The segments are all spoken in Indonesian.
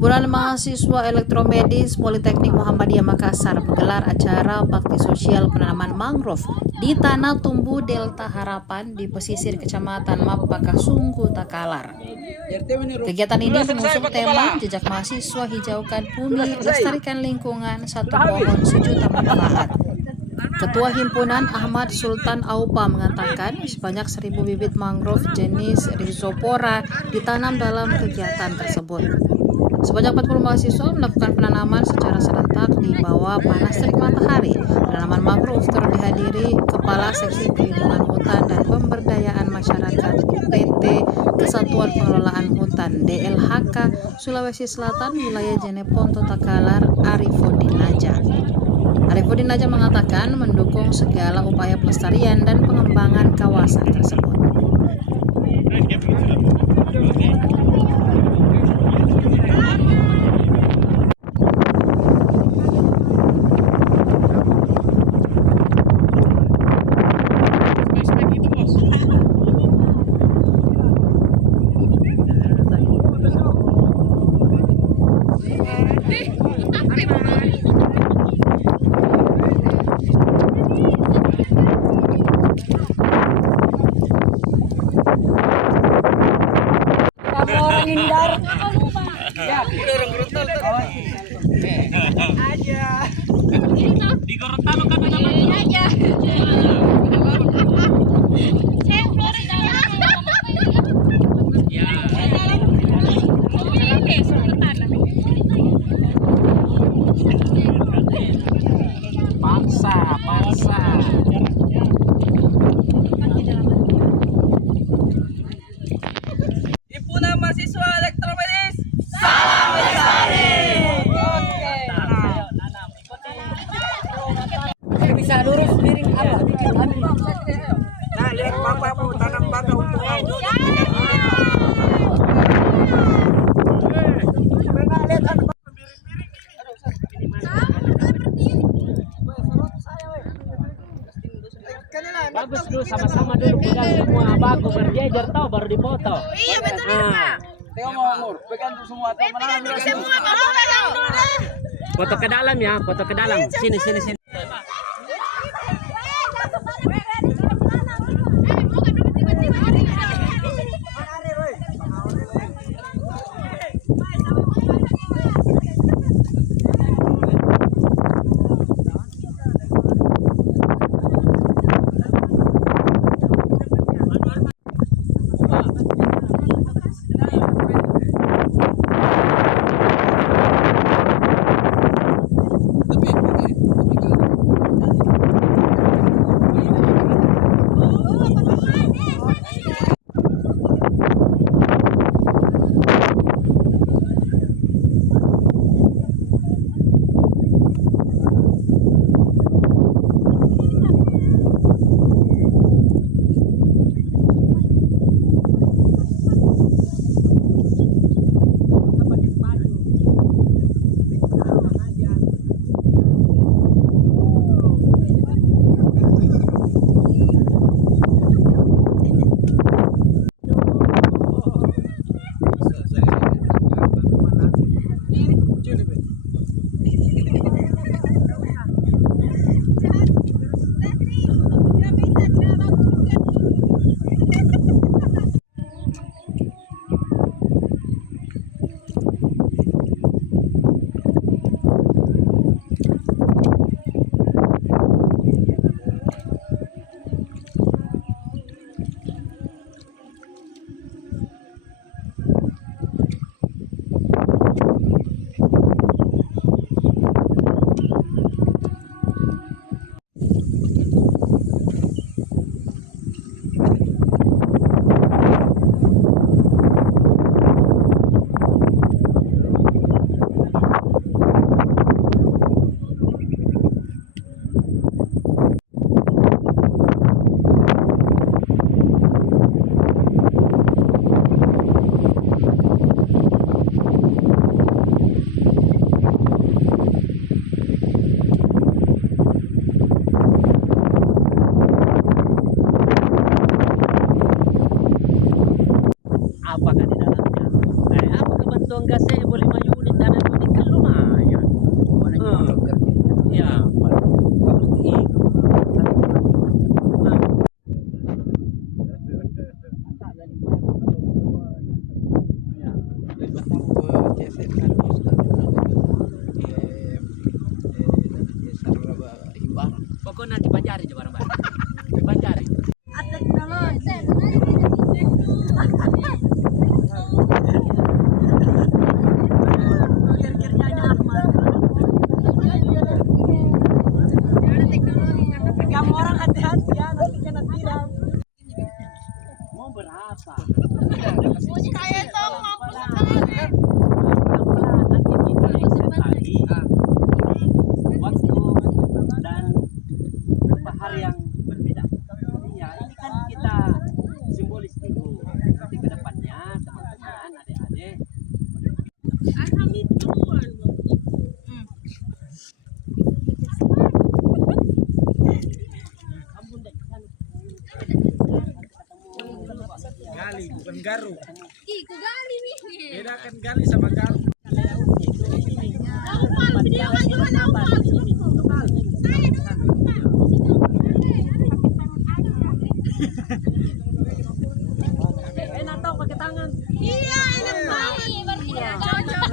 Himpunan Mahasiswa Elektromedis Politeknik Muhammadiyah Makassar menggelar acara bakti sosial penanaman mangrove di Tanah Tumbuh Delta Harapan di pesisir Kecamatan Mapakasunggu, Takalar. Kegiatan ini mengusung tema Jejak Mahasiswa Hijaukan Bumi, Lestarikan Lingkungan, Satu Pohon Sejuta Manfaat. Ketua Himpunan Ahmad Sultan Aupa mengatakan sebanyak 1.000 bibit mangrove jenis Rhizopora ditanam dalam kegiatan tersebut. Sebanyak 40 mahasiswa melakukan penanaman secara serentak di bawah panas terik matahari. Penanaman mangrove turut dihadiri Kepala Seksi Perlindungan Hutan dan Pemberdayaan Masyarakat PT Kesatuan Pengelolaan Hutan DLHK Sulawesi Selatan wilayah Jeneponto Takalar Arifudin Naja. Arifudin Naja mengatakan mendukung segala upaya pelestarian dan pengembangan kawasan tersebut. Hindar ya udah orang Gorontalo aja di Gorontalo kan ada aja paksa Himpunan Mahasiswa Elektromedis salam lestari. Oke. Bisa lurus miring apa? Nah, lihat bapak mau tanam bata untuk kau. Bagus dulu, sama-sama dulu pegang semua baku berjejer tahu baru dipoto. Iya betul Pak. Tengok mau umur, pegang tuh semua teman-teman. Foto ke dalam ya, foto ke dalam. Sini. kau nanti Banjari aja bareng-bareng. Banjari. Kamu orang hati-hati ya, nanti kena tiram. Mau berapa? Saya tahu mau Nanti kita ikut lagi waktu dan beberapa hari yang berbeda. Iya, ini kan kita simbolis dulu. Nanti ke depannya teman-teman, adik-adik. Gali bukan garu. Ku gali nih. Bedakan gali sama garu. Tahu video nggak cuma tahu. Enak tau pakai tangan. Iya, enak banget. Berarti cocok.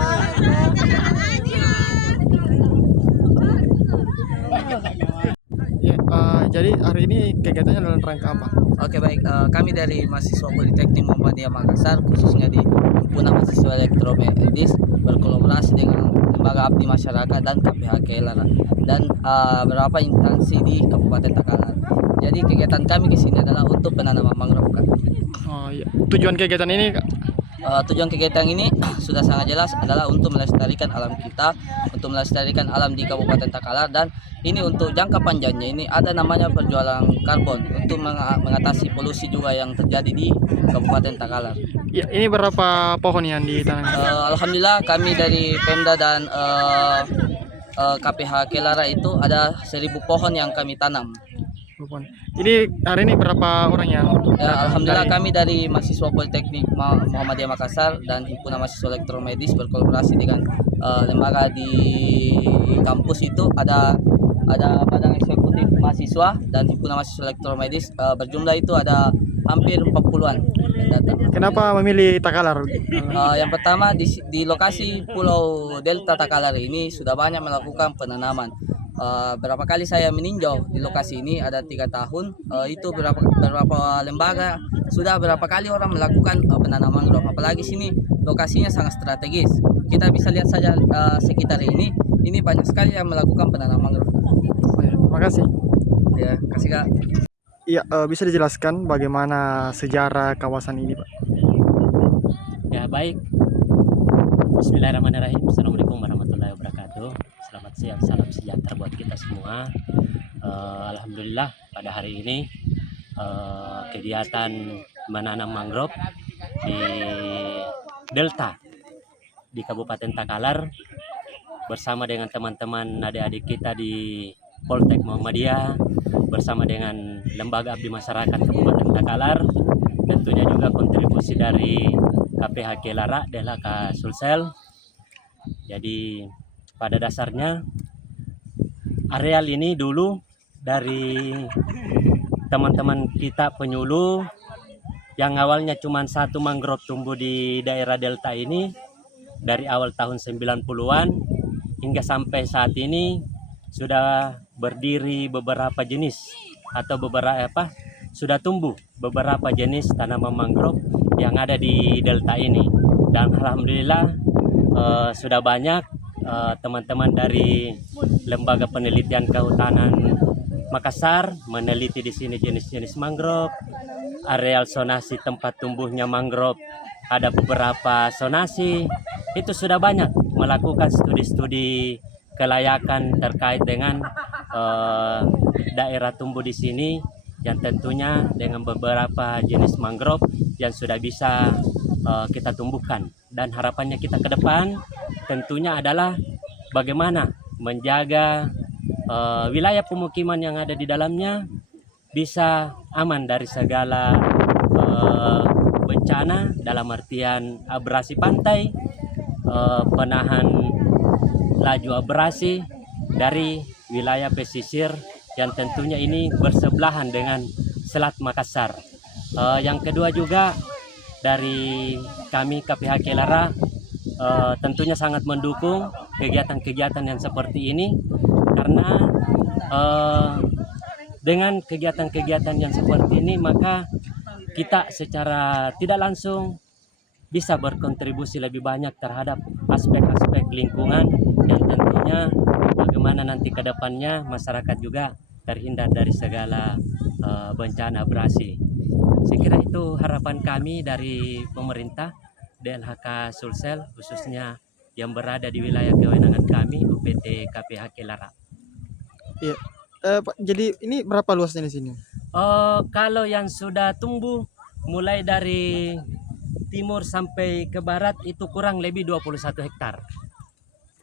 Ya, jadi hari ini kegiatannya dalam rangka apa? Oke baik, kami dari mahasiswa Politeknik Muhammadiyah Makassar khususnya di Himpunan Mahasiswa Elektromedis berkolaborasi dengan Lembaga Abdi Masyarakat dan KPH Kelara dan beberapa instansi di Kabupaten Takalar. Jadi kegiatan kami di sini adalah untuk penanaman mangrove, Kak. Oh, ya. Tujuan kegiatan ini, Kak? Tujuan kegiatan ini sudah sangat jelas adalah untuk melestarikan alam kita, untuk melestarikan alam di Kabupaten Takalar, dan ini untuk jangka panjangnya ini ada namanya perjualan karbon untuk mengatasi polusi juga yang terjadi di Kabupaten Takalar. Ya, ini berapa pohon yang ditanam? Alhamdulillah kami dari Pemda dan KPH Kelara itu ada 1.000 pohon yang kami tanam. Pohon. Ini hari ini berapa orang yang? Ya, alhamdulillah kami dari mahasiswa Politeknik Muhammadiyah Makassar dan Himpunan Mahasiswa Elektromedis berkolaborasi dengan lembaga di kampus itu ada badan eksekutif mahasiswa dan Himpunan Mahasiswa Elektromedis, berjumlah itu ada hampir 40-an yang datang. Kenapa memilih Takalar? Yang pertama di lokasi Pulau Delta Takalar ini sudah banyak melakukan penanaman. Berapa kali saya meninjau di lokasi ini ada 3 tahun, itu beberapa lembaga sudah berapa kali orang melakukan penanaman mangrove, apalagi sini lokasinya sangat strategis. Kita bisa lihat saja sekitar ini banyak sekali yang melakukan penanaman mangrove. Terima kasih. Ya, kasih Kak. Iya, bisa dijelaskan bagaimana sejarah kawasan ini, Pak? Ya baik. Bismillahirrahmanirrahim. Assalamualaikum warahmatullahi wabarakatuh. Selamat siang, salam sejahtera buat kita semua. Alhamdulillah pada hari ini kegiatan menanam mangrove di Delta di Kabupaten Takalar bersama dengan teman-teman adik-adik kita di Poltek Muhammadiyah bersama dengan Lembaga Abdi Masyarakat Kabupaten Takalar, tentunya juga kontribusi dari KPH Kelara Delaka Sulsel. Jadi pada dasarnya areal ini dulu dari teman-teman kita penyuluh yang awalnya cuma 1 mangrove tumbuh di daerah Delta ini dari awal tahun 90-an hingga sampai saat ini sudah berdiri beberapa jenis atau beberapa sudah tumbuh beberapa jenis tanaman mangrove yang ada di Delta ini, dan alhamdulillah sudah banyak teman-teman dari Lembaga Penelitian Kehutanan Makassar meneliti di sini jenis-jenis mangrove, areal zonasi tempat tumbuhnya mangrove ada beberapa zonasi, itu sudah banyak melakukan studi-studi kelayakan terkait dengan daerah tumbuh di sini yang tentunya dengan beberapa jenis mangrove yang sudah bisa kita tumbuhkan, dan harapannya kita ke depan tentunya adalah bagaimana menjaga wilayah pemukiman yang ada di dalamnya bisa aman dari segala bencana dalam artian abrasi pantai, penahan laju abrasi dari wilayah pesisir yang tentunya ini bersebelahan dengan Selat Makassar. Yang kedua juga dari kami KPH Kelara tentunya sangat mendukung kegiatan-kegiatan yang seperti ini karena Dengan kegiatan-kegiatan yang seperti ini, maka kita secara tidak langsung bisa berkontribusi lebih banyak terhadap aspek-aspek lingkungan yang tentunya bagaimana nanti ke depannya masyarakat juga terhindar dari segala bencana abrasi. Saya kira itu harapan kami dari pemerintah DLHK Sulsel, khususnya yang berada di wilayah kewenangan kami UPT KPH Kelara. Iya. Pak, jadi ini berapa luasnya di sini? Kalau yang sudah tumbuh mulai dari timur sampai ke barat itu kurang lebih 21 hektar.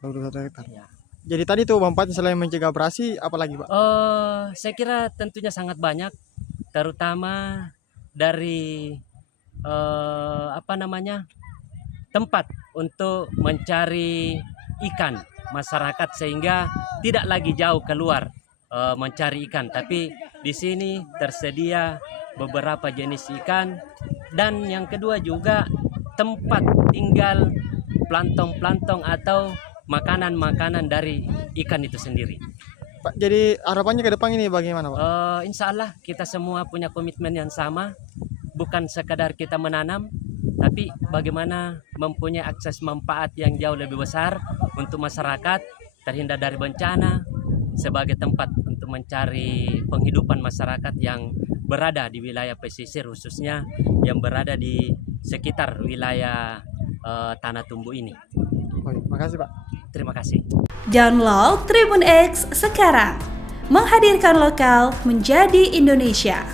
21 hektar. Ya. Jadi tadi tuh manfaatnya selain mencegah abrasi, apalagi Pak? Saya kira tentunya sangat banyak, terutama dari tempat untuk mencari ikan masyarakat, sehingga tidak lagi jauh keluar mencari ikan, tapi di sini tersedia beberapa jenis ikan, dan yang kedua juga tempat tinggal plankton atau makanan-makanan dari ikan itu sendiri. Pak, jadi harapannya ke depan ini bagaimana Pak? Insya Allah kita semua punya komitmen yang sama, bukan sekadar kita menanam, tapi bagaimana mempunyai akses manfaat yang jauh lebih besar untuk masyarakat, terhindar dari bencana, sebagai tempat untuk mencari penghidupan masyarakat yang berada di wilayah pesisir, khususnya yang berada di sekitar wilayah Tanah Tumbu ini. Oh, makasih Pak. Terima kasih. Download Tribun X sekarang, menghadirkan lokal menjadi Indonesia.